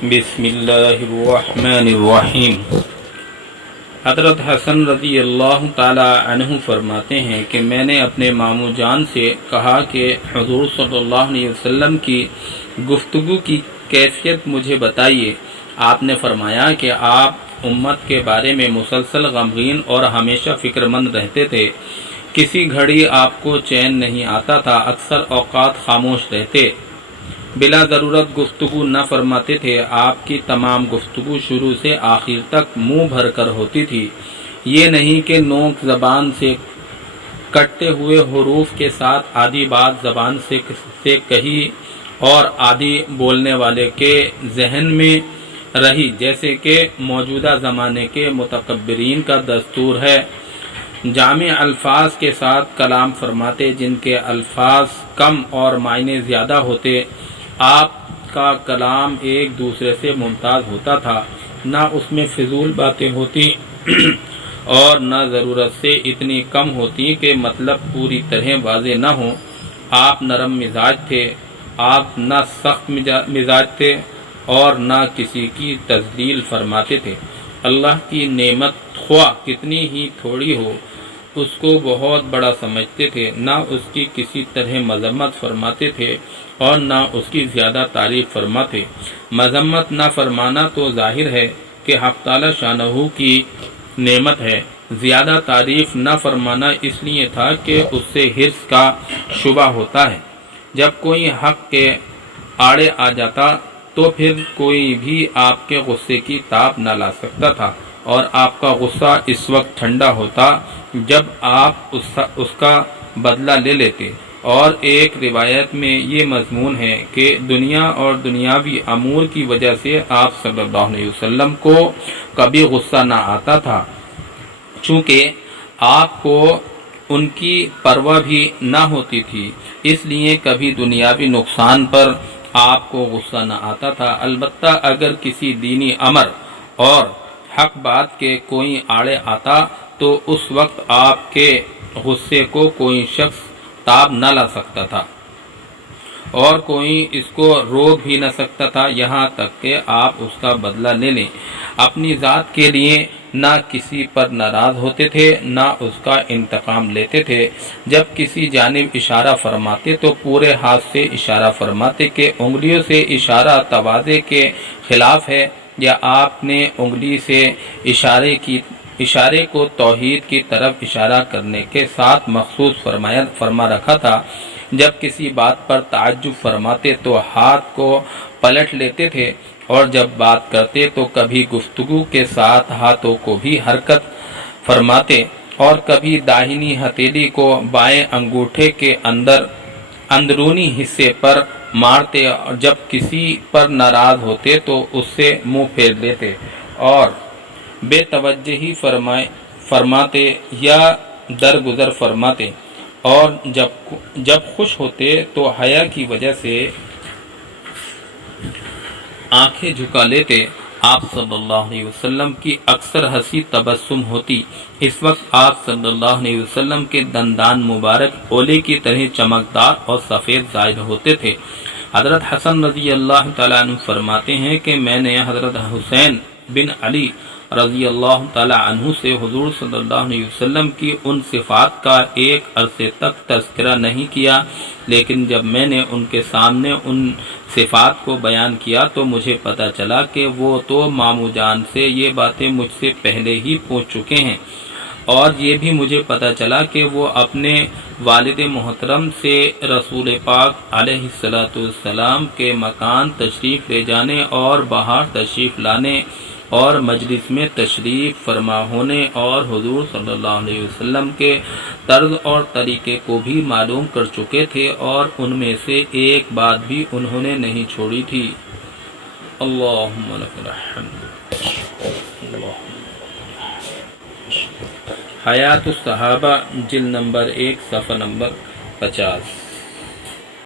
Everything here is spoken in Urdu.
بسم اللہ الرحمن الرحیم۔ حضرت حسن رضی اللہ تعالی عنہ فرماتے ہیں کہ میں نے اپنے ماموں جان سے کہا کہ حضور صلی اللہ علیہ وسلم کی گفتگو کی کیفیت مجھے بتائیے۔ آپ نے فرمایا کہ آپ امت کے بارے میں مسلسل غمگین اور ہمیشہ فکر مند رہتے تھے۔ کسی گھڑی آپ کو چین نہیں آتا تھا، اکثر اوقات خاموش رہتے، بلا ضرورت گفتگو نہ فرماتے تھے۔ آپ کی تمام گفتگو شروع سے آخر تک منہ بھر کر ہوتی تھی۔ یہ نہیں کہ نوک زبان سے کٹتے ہوئے حروف کے ساتھ آدھی بات زبان سے کہی اور آدھی بولنے والے کے ذہن میں رہی، جیسے کہ موجودہ زمانے کے متکبرین کا دستور ہے۔ جامع الفاظ کے ساتھ کلام فرماتے، جن کے الفاظ کم اور معنی زیادہ ہوتے۔ آپ کا کلام ایک دوسرے سے ممتاز ہوتا تھا، نہ اس میں فضول باتیں ہوتی اور نہ ضرورت سے اتنی کم ہوتی کہ مطلب پوری طرح واضح نہ ہو۔ آپ نرم مزاج تھے، آپ نہ سخت مزاج تھے اور نہ کسی کی تذلیل فرماتے تھے۔ اللہ کی نعمت خواہ کتنی ہی تھوڑی ہو، اس کو بہت بڑا سمجھتے تھے، نہ اس کی کسی طرح مذمت فرماتے تھے اور نہ اس کی زیادہ تعریف فرماتے۔ مذمت نہ فرمانا تو ظاہر ہے کہ حق تعالی شانہ کی نعمت ہے، زیادہ تعریف نہ فرمانا اس لیے تھا کہ اس سے حرص کا شبہ ہوتا ہے۔ جب کوئی حق کے آڑے آ جاتا تو پھر کوئی بھی آپ کے غصے کی تاب نہ لا سکتا تھا، اور آپ کا غصہ اس وقت ٹھنڈا ہوتا جب آپ اس کا بدلہ لے لیتے۔ اور ایک روایت میں یہ مضمون ہے کہ دنیا اور دنیاوی امور کی وجہ سے آپ صلی اللہ علیہ وسلم کو کبھی غصہ نہ آتا تھا، چونکہ آپ کو ان کی پرواہ بھی نہ ہوتی تھی، اس لیے کبھی دنیاوی نقصان پر آپ کو غصہ نہ آتا تھا۔ البتہ اگر کسی دینی امر اور حق بات کے کوئی آڑے آتا تو اس وقت آپ کے غصے کو کوئی شخص تاب نہ لا سکتا تھا اور کوئی اس کو روک بھی نہ سکتا تھا، یہاں تک کہ آپ اس کا بدلہ لے لیں۔ اپنی ذات کے لیے نہ کسی پر ناراض ہوتے تھے، نہ اس کا انتقام لیتے تھے۔ جب کسی جانب اشارہ فرماتے تو پورے ہاتھ سے اشارہ فرماتے کہ انگلیوں سے اشارہ تواضع کے خلاف ہے، یا آپ نے انگلی سے اشارے کو توحید کی طرف اشارہ کرنے کے ساتھ مخصوص فرما رکھا تھا۔ جب کسی بات پر تعجب فرماتے تو ہاتھ کو پلٹ لیتے تھے، اور جب بات کرتے تو کبھی گفتگو کے ساتھ ہاتھوں کو بھی حرکت فرماتے، اور کبھی داہنی ہتھیلی کو بائیں انگوٹھے کے اندرونی حصے پر مارتے، اور جب کسی پر ناراض ہوتے تو اس سے منہ پھیر لیتے اور بے توجہی فرماتے یا درگزر فرماتے، اور جب خوش ہوتے تو حیا کی وجہ سے آنکھیں جھکا لیتے۔ آپ صلی اللہ علیہ وسلم کی اکثر ہنسی تبسم ہوتی۔ اس وقت آپ صلی اللہ علیہ وسلم کے دندان مبارک اولے کی طرح چمکدار اور سفید ظاہر ہوتے تھے۔ حضرت حسن رضی اللہ تعالیٰ عنہ فرماتے ہیں کہ میں نے حضرت حسین بن علی رضی اللہ تعالیٰ عنہ سے حضور صلی اللہ علیہ وسلم کی ان صفات کا ایک عرصے تک تذکرہ نہیں کیا، لیکن جب میں نے ان کے سامنے ان صفات کو بیان کیا تو مجھے پتہ چلا کہ وہ تو ماموں جان سے یہ باتیں مجھ سے پہلے ہی پوچھ چکے ہیں، اور یہ بھی مجھے پتہ چلا کہ وہ اپنے والد محترم سے رسول پاک علیہ السلام کے مکان تشریف لے جانے اور باہر تشریف لانے اور مجلس میں تشریف فرما ہونے اور حضور صلی اللہ علیہ وسلم کے طرز اور طریقے کو بھی معلوم کر چکے تھے، اور ان میں سے ایک بات بھی انہوں نے نہیں چھوڑی تھی۔ اللہم لک الحمد۔ حیات الصحابہ جلد نمبر 1 صفحہ نمبر 50۔